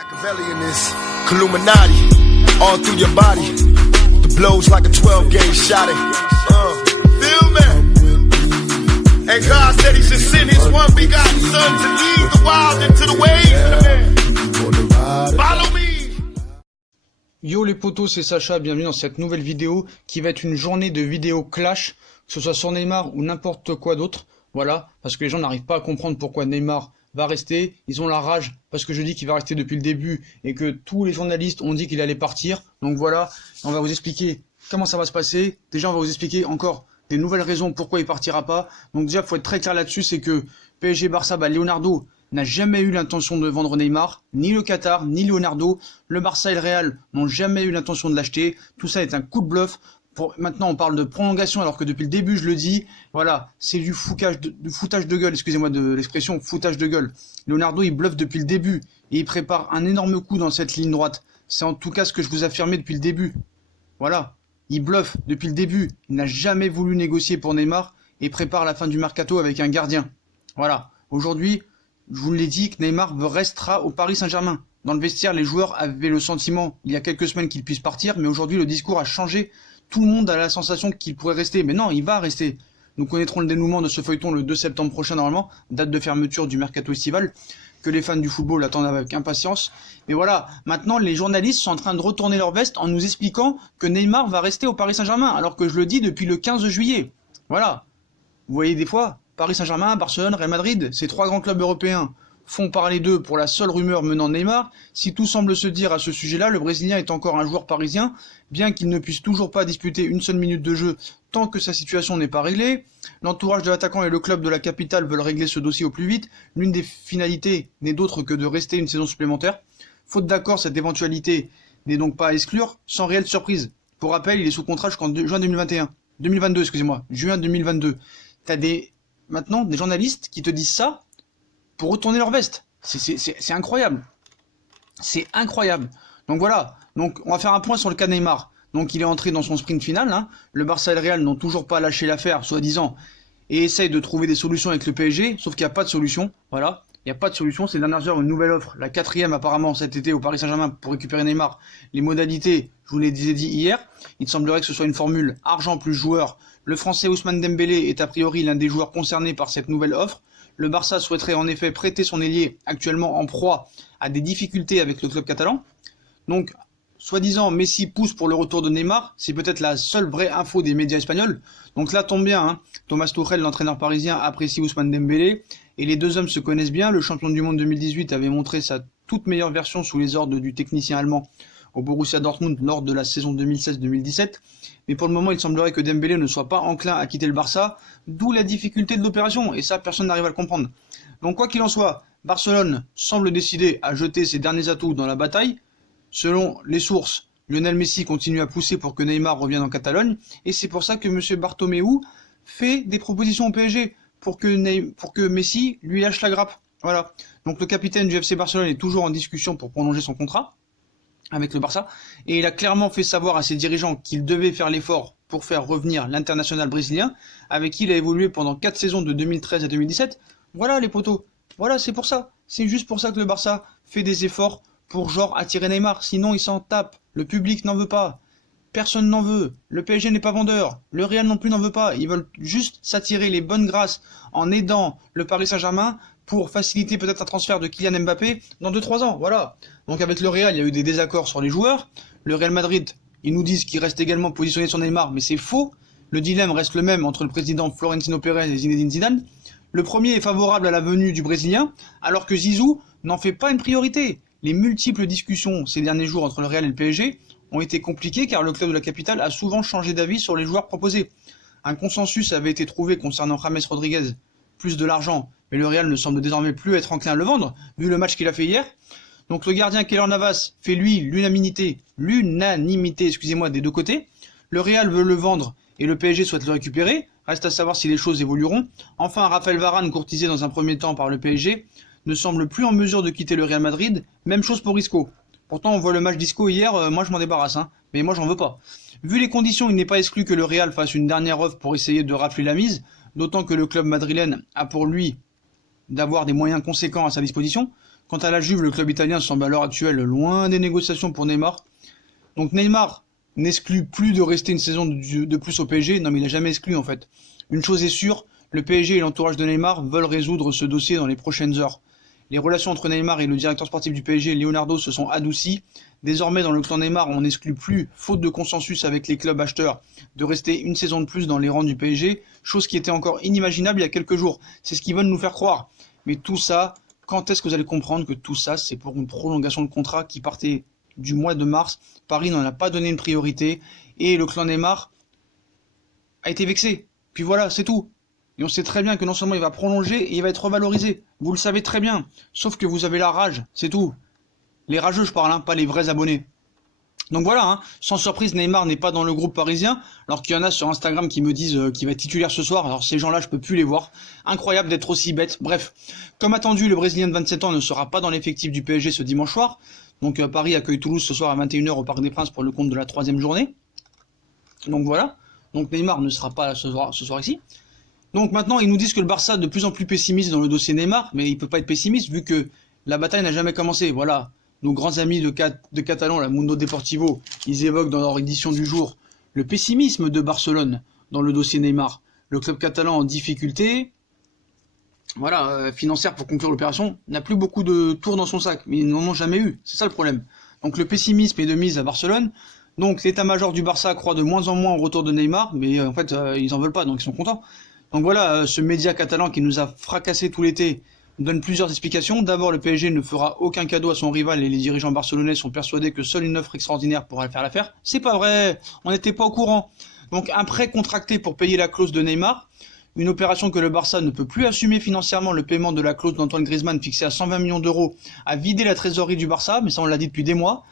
Machiavelli in this Illuminati, all through your body. The blows like a 12-gauge shot. Feel me? And God said He should send His one begotten Son to lead the wild into the ways. Follow me. Yo les potos, c'est Sacha, bienvenue dans cette nouvelle vidéo qui va être une journée de vidéo clash, que ce soit sur Neymar ou n'importe quoi d'autre. Voilà, parce que les gens n'arrivent pas à comprendre pourquoi Neymar va rester. Ils ont la rage parce que je dis qu'il va rester depuis le début et que tous les journalistes ont dit qu'il allait partir. Donc voilà, on va vous expliquer comment ça va se passer. Déjà, on va vous expliquer encore des nouvelles raisons pourquoi il partira pas. Donc déjà, il faut être très clair là-dessus, c'est que PSG Barça, Leonardo n'a jamais eu l'intention de vendre Neymar, ni le Qatar, ni Leonardo. Le Barça et le Real n'ont jamais eu l'intention de l'acheter. Tout ça est un coup de bluff. Maintenant, on parle de prolongation alors que depuis le début, je le dis, voilà, c'est du foutage de gueule, excusez-moi de l'expression, foutage de gueule. Leonardo, il bluffe depuis le début et il prépare un énorme coup dans cette ligne droite. C'est en tout cas ce que je vous affirmais depuis le début. Voilà, il bluffe depuis le début. Il n'a jamais voulu négocier pour Neymar et prépare la fin du mercato avec un gardien. Voilà, aujourd'hui, je vous l'ai dit que Neymar restera au Paris Saint-Germain. Dans le vestiaire, les joueurs avaient le sentiment, il y a quelques semaines, qu'il puisse partir, mais aujourd'hui, le discours a changé. Tout le monde a la sensation qu'il pourrait rester, mais non, il va rester. Nous connaîtrons le dénouement de ce feuilleton le 2 septembre prochain normalement, date de fermeture du mercato estival, que les fans du football attendent avec impatience. Mais voilà, maintenant les journalistes sont en train de retourner leur veste en nous expliquant que Neymar va rester au Paris Saint-Germain, alors que je le dis depuis le 15 juillet. Voilà. Vous voyez des fois, Paris Saint-Germain, Barcelone, Real Madrid, ces trois grands clubs européens font parler d'eux pour la seule rumeur menant Neymar. Si tout semble se dire à ce sujet-là, le Brésilien est encore un joueur parisien, bien qu'il ne puisse toujours pas disputer une seule minute de jeu tant que sa situation n'est pas réglée. L'entourage de l'attaquant et le club de la capitale veulent régler ce dossier au plus vite. L'une des finalités n'est d'autre que de rester une saison supplémentaire. Faute d'accord, cette éventualité n'est donc pas à exclure, sans réelle surprise. Pour rappel, il est sous contrat jusqu'en juin 2022, juin 2022. T'as maintenant des journalistes qui te disent ça pour retourner leur veste. C'est incroyable. C'est incroyable. Donc voilà. Donc on va faire un point sur le cas Neymar. Donc il est entré dans son sprint final. Hein. Le Barça et le Real n'ont toujours pas lâché l'affaire, soi-disant, et essayent de trouver des solutions avec le PSG, sauf qu'il n'y a pas de solution. Voilà. Il n'y a pas de solution. Ces dernières heures, une nouvelle offre, la 4e apparemment cet été au Paris Saint-Germain pour récupérer Neymar. Les modalités, je vous les ai dit hier. Il semblerait que ce soit une formule argent plus joueur. Le Français Ousmane Dembélé est a priori l'un des joueurs concernés par cette nouvelle offre. Le Barça souhaiterait en effet prêter son ailier, actuellement en proie à des difficultés avec le club catalan. Donc, soi-disant, Messi pousse pour le retour de Neymar. C'est peut-être la seule vraie info des médias espagnols. Donc là, tombe bien, hein. Thomas Tuchel, l'entraîneur parisien, apprécie Ousmane Dembélé. Et les deux hommes se connaissent bien. Le champion du monde 2018 avait montré sa toute meilleure version sous les ordres du technicien allemand au Borussia Dortmund lors de la saison 2016-2017. Mais pour le moment, il semblerait que Dembélé ne soit pas enclin à quitter le Barça, d'où la difficulté de l'opération, et ça, personne n'arrive à le comprendre. Donc quoi qu'il en soit, Barcelone semble décidé à jeter ses derniers atouts dans la bataille. Selon les sources, Lionel Messi continue à pousser pour que Neymar revienne en Catalogne, et c'est pour ça que M. Bartomeu fait des propositions au PSG pour que Messi lui lâche la grappe. Voilà. Donc le capitaine du FC Barcelone est toujours en discussion pour prolonger son contrat avec le Barça, et il a clairement fait savoir à ses dirigeants qu'il devait faire l'effort pour faire revenir l'international brésilien, avec qui il a évolué pendant 4 saisons de 2013 à 2017. Voilà les potos, voilà, c'est pour ça. C'est juste pour ça que le Barça fait des efforts pour genre attirer Neymar, sinon il s'en tape. Le public n'en veut pas, personne n'en veut, le PSG n'est pas vendeur, le Real non plus n'en veut pas. Ils veulent juste s'attirer les bonnes grâces en aidant le Paris Saint-Germain pour faciliter peut-être un transfert de Kylian Mbappé dans 2-3 ans, voilà. Donc avec le Real, il y a eu des désaccords sur les joueurs. Le Real Madrid, ils nous disent qu'il reste également positionné sur Neymar, mais c'est faux. Le dilemme reste le même entre le président Florentino Pérez et Zinedine Zidane. Le premier est favorable à la venue du Brésilien, alors que Zizou n'en fait pas une priorité. Les multiples discussions ces derniers jours entre le Real et le PSG ont été compliquées car le club de la capitale a souvent changé d'avis sur les joueurs proposés. Un consensus avait été trouvé concernant James Rodriguez, plus de l'argent, mais le Real ne semble désormais plus être enclin à le vendre, vu le match qu'il a fait hier. Donc le gardien Keylor Navas fait lui l'unanimité des deux côtés. Le Real veut le vendre et le PSG souhaite le récupérer. Reste à savoir si les choses évolueront. Enfin, Raphaël Varane, courtisé dans un premier temps par le PSG, ne semble plus en mesure de quitter le Real Madrid. Même chose pour Isco. Pourtant, on voit le match d'Isco hier, moi je m'en débarrasse, hein, mais moi j'en veux pas. Vu les conditions, il n'est pas exclu que le Real fasse une dernière offre pour essayer de rafler la mise, d'autant que le club madrilène a pour lui d'avoir des moyens conséquents à sa disposition. Quant à la Juve, le club italien semble à l'heure actuelle loin des négociations pour Neymar. Donc Neymar n'exclut plus de rester une saison de plus au PSG. Non mais il n'a jamais exclu en fait. Une chose est sûre, le PSG et l'entourage de Neymar veulent résoudre ce dossier dans les prochaines heures. Les relations entre Neymar et le directeur sportif du PSG, Leonardo, se sont adoucies. Désormais, dans le clan Neymar, on n'exclut plus, faute de consensus avec les clubs acheteurs, de rester une saison de plus dans les rangs du PSG, chose qui était encore inimaginable il y a quelques jours. C'est ce qu'ils veulent nous faire croire. Mais tout ça, quand est-ce que vous allez comprendre que tout ça, c'est pour une prolongation de contrat qui partait du mois de mars? Paris n'en a pas donné une priorité et le clan Neymar a été vexé. Puis voilà, c'est tout. Et on sait très bien que non seulement il va prolonger, et il va être revalorisé. Vous le savez très bien. Sauf que vous avez la rage, c'est tout. Les rageux, je parle, hein, pas les vrais abonnés. Donc voilà, hein, sans surprise, Neymar n'est pas dans le groupe parisien, alors qu'il y en a sur Instagram qui me disent qu'il va être titulaire ce soir. Alors ces gens-là, je peux plus les voir. Incroyable d'être aussi bête. Bref, comme attendu, le Brésilien de 27 ans ne sera pas dans l'effectif du PSG ce dimanche soir. Donc Paris accueille Toulouse ce soir à 21h au Parc des Princes pour le compte de la 3e journée. Donc voilà. Donc Neymar ne sera pas ce soir ici. Donc maintenant, ils nous disent que le Barça est de plus en plus pessimiste dans le dossier Neymar, mais il peut pas être pessimiste vu que la bataille n'a jamais commencé. Voilà, nos grands amis de Catalan, la Mundo Deportivo, ils évoquent dans leur édition du jour le pessimisme de Barcelone dans le dossier Neymar. Le club catalan en difficulté, voilà, financière pour conclure l'opération, n'a plus beaucoup de tours dans son sac, mais ils n'en ont jamais eu. C'est ça le problème. Donc le pessimisme est de mise à Barcelone. Donc l'état-major du Barça croit de moins en moins au retour de Neymar, mais en fait ils en veulent pas, donc ils sont contents. Donc voilà, ce média catalan qui nous a fracassé tout l'été donne plusieurs explications. D'abord, le PSG ne fera aucun cadeau à son rival et les dirigeants barcelonais sont persuadés que seule une offre extraordinaire pourra faire l'affaire. C'est pas vrai, on n'était pas au courant. Donc un prêt contracté pour payer la clause de Neymar, une opération que le Barça ne peut plus assumer financièrement, le paiement de la clause d'Antoine Griezmann fixée à 120 millions d'euros a vidé la trésorerie du Barça, mais ça on l'a dit depuis des mois,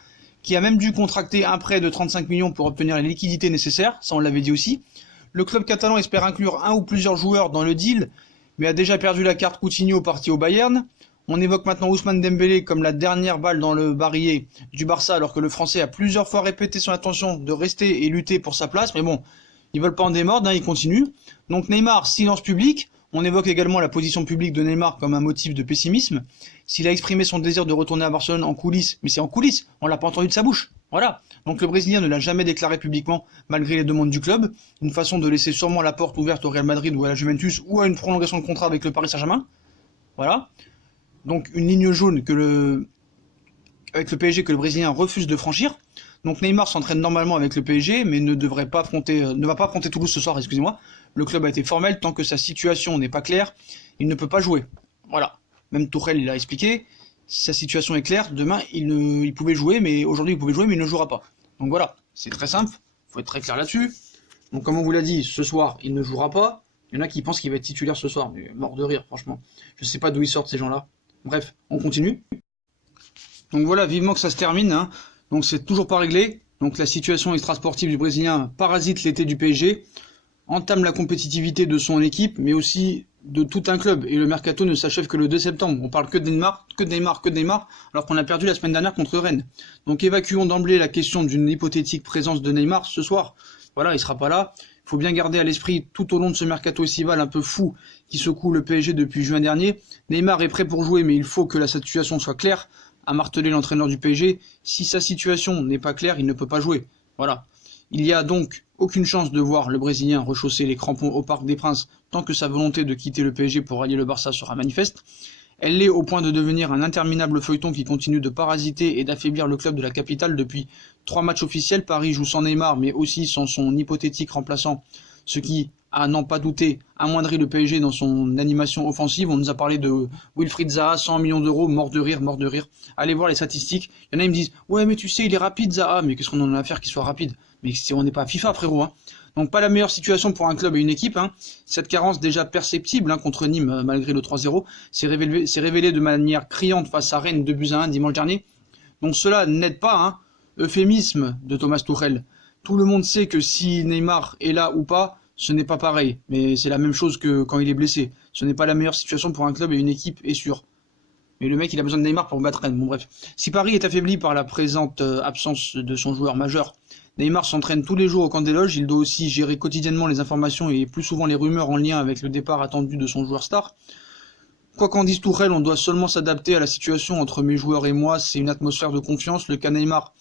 qui a même dû contracter un prêt de 35 millions pour obtenir les liquidités nécessaires, ça on l'avait dit aussi. Le club catalan espère inclure un ou plusieurs joueurs dans le deal, mais a déjà perdu la carte Coutinho parti au Bayern. On évoque maintenant Ousmane Dembélé comme la dernière balle dans le barillet du Barça, alors que le Français a plusieurs fois répété son intention de rester et lutter pour sa place. Mais bon, ils veulent pas en démordre, hein, ils continuent. Donc Neymar, silence public. On évoque également la position publique de Neymar comme un motif de pessimisme. S'il a exprimé son désir de retourner à Barcelone en coulisses, mais c'est en coulisses, on l'a pas entendu de sa bouche. Voilà. Donc le Brésilien ne l'a jamais déclaré publiquement, malgré les demandes du club. Une façon de laisser sûrement la porte ouverte au Real Madrid ou à la Juventus, ou à une prolongation de contrat avec le Paris Saint-Germain. Voilà. Donc une ligne jaune avec le PSG que le Brésilien refuse de franchir. Donc Neymar s'entraîne normalement avec le PSG, mais ne va pas affronter Toulouse ce soir, excusez-moi. Le club a été formel, tant que sa situation n'est pas claire, il ne peut pas jouer. Voilà. Même Tuchel, il a expliqué, si sa situation est claire, demain il pouvait jouer, mais aujourd'hui il pouvait jouer, mais il ne jouera pas. Donc voilà, c'est très simple, il faut être très clair là-dessus. Donc comme on vous l'a dit, ce soir il ne jouera pas. Il y en a qui pensent qu'il va être titulaire ce soir, mais mort de rire, franchement. Je sais pas d'où ils sortent ces gens-là. Bref, on continue. Donc voilà, vivement que ça se termine, hein. Donc c'est toujours pas réglé. Donc la situation extrasportive du Brésilien parasite l'été du PSG, entame la compétitivité de son équipe, mais aussi de tout un club. Et le mercato ne s'achève que le 2 septembre. On parle que de Neymar, alors qu'on a perdu la semaine dernière contre Rennes. Donc évacuons d'emblée la question d'une hypothétique présence de Neymar ce soir. Voilà, il sera pas là. Il faut bien garder à l'esprit tout au long de ce mercato estival un peu fou qui secoue le PSG depuis juin dernier. Neymar est prêt pour jouer, mais il faut que la situation soit claire, a martelé l'entraîneur du PSG. Si sa situation n'est pas claire, il ne peut pas jouer. Voilà. Il n'y a donc aucune chance de voir le Brésilien rechausser les crampons au Parc des Princes tant que sa volonté de quitter le PSG pour rallier le Barça sera manifeste. Elle l'est au point de devenir un interminable feuilleton qui continue de parasiter et d'affaiblir le club de la capitale depuis 3 matchs officiels. Paris joue sans Neymar, mais aussi sans son hypothétique remplaçant, ce qui, à n'en pas douter, amoindrit le PSG dans son animation offensive. On nous a parlé de Wilfried Zaha, 100 millions d'euros, mort de rire. Allez voir les statistiques. Il y en a qui me disent « Ouais, mais tu sais, il est rapide, Zaha. » Mais qu'est-ce qu'on en a à faire qu'il soit rapide? Mais on n'est pas à FIFA, frérot, hein. Donc pas la meilleure situation pour un club et une équipe, hein. Cette carence déjà perceptible, hein, contre Nîmes malgré le 3-0 s'est révélée de manière criante face à Rennes 2-1 dimanche dernier. Donc cela n'aide pas, hein. Euphémisme de Thomas Tuchel. Tout le monde sait que si Neymar est là ou pas, ce n'est pas pareil, mais c'est la même chose que quand il est blessé. Ce n'est pas la meilleure situation pour un club et une équipe, est sûr. Mais le mec, il a besoin de Neymar pour battre Rennes. Bon bref. Si Paris est affaibli par la présente absence de son joueur majeur, Neymar s'entraîne tous les jours au camp des loges. Il doit aussi gérer quotidiennement les informations et plus souvent les rumeurs en lien avec le départ attendu de son joueur star. Quoi qu'en dise Tourelle, on doit seulement s'adapter à la situation entre mes joueurs et moi, c'est une atmosphère de confiance. Le cas Neymar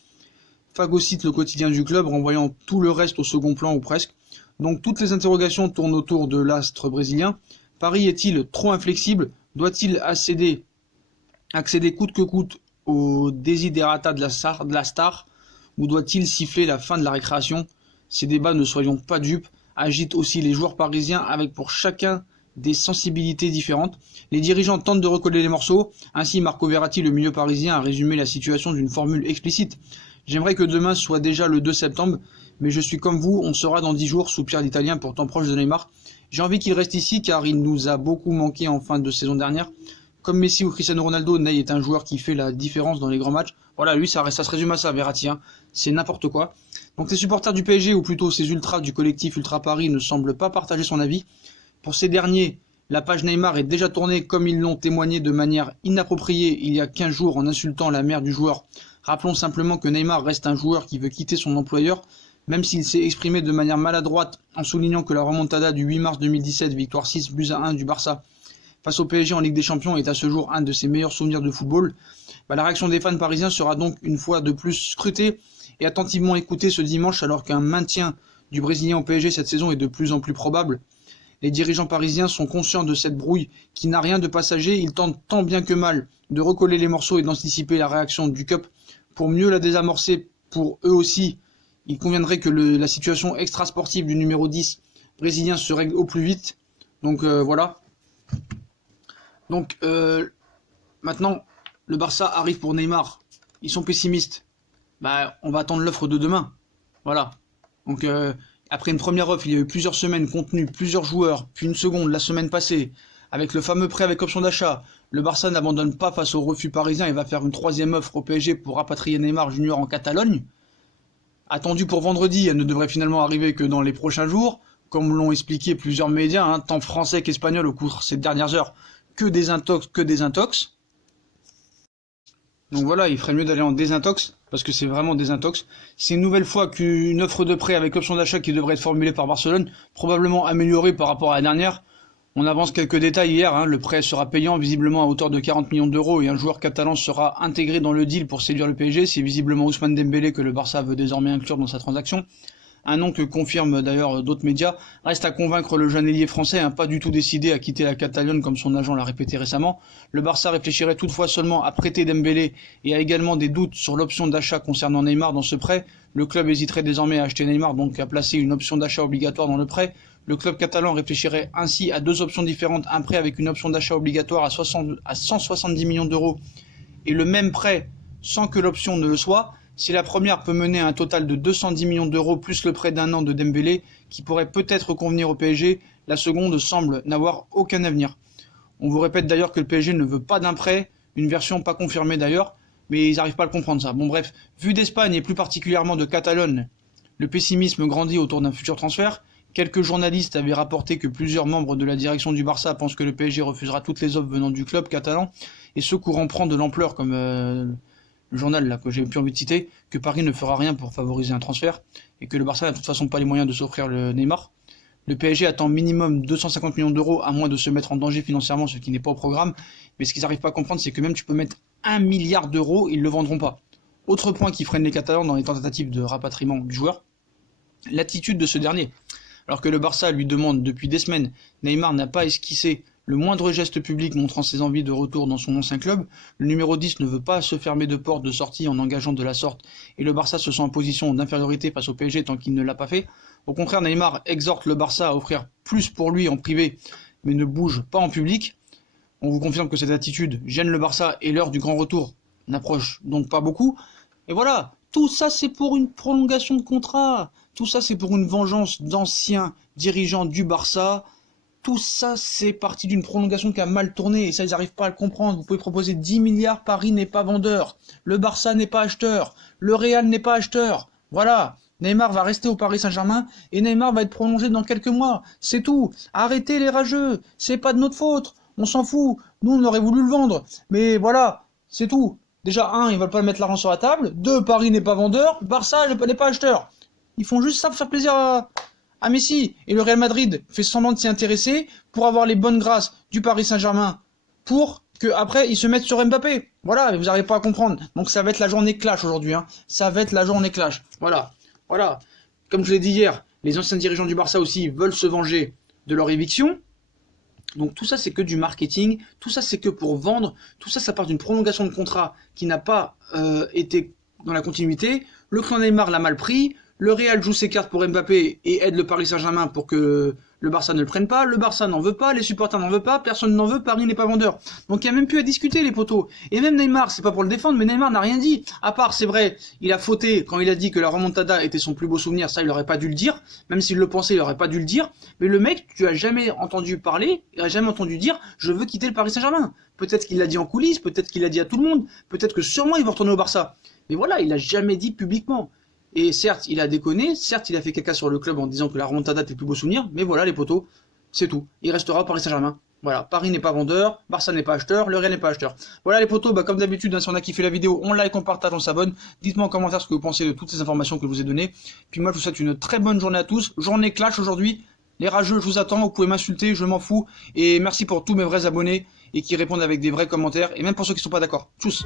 phagocyte le quotidien du club, renvoyant tout le reste au second plan ou presque. Donc toutes les interrogations tournent autour de l'astre brésilien. Paris est-il trop inflexible? Doit-il accéder coûte que coûte au desiderata de la star, ou doit-il siffler la fin de la récréation? Ces débats, ne soyons pas dupes, agitent aussi les joueurs parisiens avec pour chacun des sensibilités différentes. Les dirigeants tentent de recoller les morceaux. Ainsi, Marco Verratti, le milieu parisien, a résumé la situation d'une formule explicite. J'aimerais que demain soit déjà le 2 septembre, mais je suis comme vous, on sera dans 10 jours, soupire l'Italien pourtant proche de Neymar. J'ai envie qu'il reste ici car il nous a beaucoup manqué en fin de saison dernière. Comme Messi ou Cristiano Ronaldo, Ney est un joueur qui fait la différence dans les grands matchs. Voilà, lui, ça se résume à ça, Verratti, hein. C'est n'importe quoi. Donc les supporters du PSG, ou plutôt ces ultras du collectif Ultra Paris, ne semblent pas partager son avis. Pour ces derniers, la page Neymar est déjà tournée comme ils l'ont témoigné de manière inappropriée il y a 15 jours en insultant la mère du joueur. Rappelons simplement que Neymar reste un joueur qui veut quitter son employeur, même s'il s'est exprimé de manière maladroite en soulignant que la remontada du 8 mars 2017, victoire 6-1 du Barça face au PSG en Ligue des Champions, est à ce jour un de ses meilleurs souvenirs de football. La réaction des fans parisiens sera donc une fois de plus scrutée et attentivement écoutée ce dimanche, alors qu'un maintien du Brésilien au PSG cette saison est de plus en plus probable. Les dirigeants parisiens sont conscients de cette brouille qui n'a rien de passager. Ils tentent tant bien que mal de recoller les morceaux et d'anticiper la réaction du CUP pour mieux la désamorcer. Pour eux aussi, il conviendrait que la situation extrasportive du numéro 10 brésilien se règle au plus vite. Donc voilà. Donc maintenant, le Barça arrive pour Neymar. Ils sont pessimistes. On va attendre l'offre de demain. Voilà. Donc après une première offre, il y a eu plusieurs semaines, contenu, plusieurs joueurs, puis une seconde la semaine passée, avec le fameux prêt avec option d'achat. Le Barça n'abandonne pas face au refus parisien et va faire une troisième offre au PSG pour rapatrier Neymar Junior en Catalogne. Attendu pour vendredi, elle ne devrait finalement arriver que dans les prochains jours, comme l'ont expliqué plusieurs médias, tant français qu'espagnols au cours de ces dernières heures, que des intox. Donc voilà, il ferait mieux d'aller en désintox, parce que c'est vraiment désintox. C'est une nouvelle fois qu'une offre de prêt avec option d'achat qui devrait être formulée par Barcelone, probablement améliorée par rapport à la dernière. On avance quelques détails hier, le prêt sera payant visiblement à hauteur de 40 millions d'euros et un joueur catalan sera intégré dans le deal pour séduire le PSG. C'est visiblement Ousmane Dembélé que le Barça veut désormais inclure dans sa transaction. Un nom que confirment d'ailleurs d'autres médias. Reste à convaincre le jeune ailier français, pas du tout décidé à quitter la Catalogne comme son agent l'a répété récemment. Le Barça réfléchirait toutefois seulement à prêter Dembélé et a également des doutes sur l'option d'achat concernant Neymar dans ce prêt. Le club hésiterait désormais à acheter Neymar, donc à placer une option d'achat obligatoire dans le prêt. Le club catalan réfléchirait ainsi à deux options différentes, un prêt avec une option d'achat obligatoire à 170 millions d'euros et le même prêt sans que l'option ne le soit. Si la première peut mener à un total de 210 millions d'euros plus le prêt d'un an de Dembélé qui pourrait peut-être convenir au PSG, la seconde semble n'avoir aucun avenir. On vous répète d'ailleurs que le PSG ne veut pas d'un prêt, une version pas confirmée d'ailleurs, mais ils n'arrivent pas à le comprendre ça. Bon bref, vu d'Espagne et plus particulièrement de Catalogne, le pessimisme grandit autour d'un futur transfert. Quelques journalistes avaient rapporté que plusieurs membres de la direction du Barça pensent que le PSG refusera toutes les offres venant du club catalan, et ce courant prend de l'ampleur comme le journal là, que j'ai plus envie de citer, que Paris ne fera rien pour favoriser un transfert, et que le Barça n'a de toute façon pas les moyens de s'offrir le Neymar. Le PSG attend minimum 250 millions d'euros à moins de se mettre en danger financièrement, ce qui n'est pas au programme, mais ce qu'ils n'arrivent pas à comprendre, c'est que même tu peux mettre 1 milliard d'euros, ils ne le vendront pas. Autre point qui freine les Catalans dans les tentatives de rapatriement du joueur, l'attitude de ce dernier. Alors que le Barça lui demande depuis des semaines, Neymar n'a pas esquissé le moindre geste public montrant ses envies de retour dans son ancien club. Le numéro 10 ne veut pas se fermer de porte de sortie en engageant de la sorte, et le Barça se sent en position d'infériorité face au PSG tant qu'il ne l'a pas fait. Au contraire, Neymar exhorte le Barça à offrir plus pour lui en privé, mais ne bouge pas en public. On vous confirme que cette attitude gêne le Barça et l'heure du grand retour n'approche donc pas beaucoup. Et voilà, tout ça c'est pour une prolongation de contrat. Tout ça, c'est pour une vengeance d'anciens dirigeants du Barça. Tout ça, c'est parti d'une prolongation qui a mal tourné. Et ça, ils n'arrivent pas à le comprendre. Vous pouvez proposer 10 milliards, Paris n'est pas vendeur. Le Barça n'est pas acheteur. Le Real n'est pas acheteur. Voilà. Neymar va rester au Paris Saint-Germain et Neymar va être prolongé dans quelques mois. C'est tout. Arrêtez les rageux. C'est pas de notre faute. On s'en fout. Nous, on aurait voulu le vendre. Mais voilà, c'est tout. Déjà, 1, ils veulent pas mettre l'argent sur la table. 2, Paris n'est pas vendeur. Barça n'est pas acheteur. Ils font juste ça pour faire plaisir à Messi. Et le Real Madrid fait semblant de s'y intéresser pour avoir les bonnes grâces du Paris Saint-Germain pour que après ils se mettent sur Mbappé. Voilà, mais vous n'arrivez pas à comprendre. Donc ça va être la journée clash aujourd'hui, hein. Ça va être la journée clash. Voilà, voilà. Comme je l'ai dit hier, les anciens dirigeants du Barça aussi veulent se venger de leur éviction. Donc tout ça c'est que du marketing, tout ça c'est que pour vendre, tout ça ça part d'une prolongation de contrat qui n'a pas été dans la continuité. Le clan Neymar l'a mal pris, le Real joue ses cartes pour Mbappé et aide le Paris Saint-Germain pour que le Barça ne le prenne pas, le Barça n'en veut pas, les supporters n'en veulent pas, personne n'en veut, Paris n'est pas vendeur. Donc il n'y a même plus à discuter les potos. Et même Neymar, c'est pas pour le défendre, mais Neymar n'a rien dit. À part, c'est vrai, il a fauté quand il a dit que la remontada était son plus beau souvenir, ça il aurait pas dû le dire. Même s'il le pensait, il aurait pas dû le dire. Mais le mec, tu as jamais entendu parler, il a jamais entendu dire, je veux quitter le Paris Saint-Germain. Peut-être qu'il l'a dit en coulisses, peut-être qu'il l'a dit à tout le monde, peut-être que sûrement il va retourner au Barça. Mais voilà, il l'a jamais dit publiquement. Et certes, il a déconné, certes, il a fait caca sur le club en disant que la remontada était le plus beau souvenir, mais voilà les potos, c'est tout. Il restera au Paris Saint-Germain. Voilà, Paris n'est pas vendeur, Barça n'est pas acheteur, le Real n'est pas acheteur. Voilà les potos, bah, comme d'habitude, hein, si on a kiffé la vidéo, on like, on partage, on s'abonne. Dites-moi en commentaire ce que vous pensez de toutes ces informations que je vous ai données. Puis moi, je vous souhaite une très bonne journée à tous. Journée clash aujourd'hui. Les rageux, je vous attends, vous pouvez m'insulter, je m'en fous. Et merci pour tous mes vrais abonnés et qui répondent avec des vrais commentaires. Et même pour ceux qui ne sont pas d'accord. Tchuss.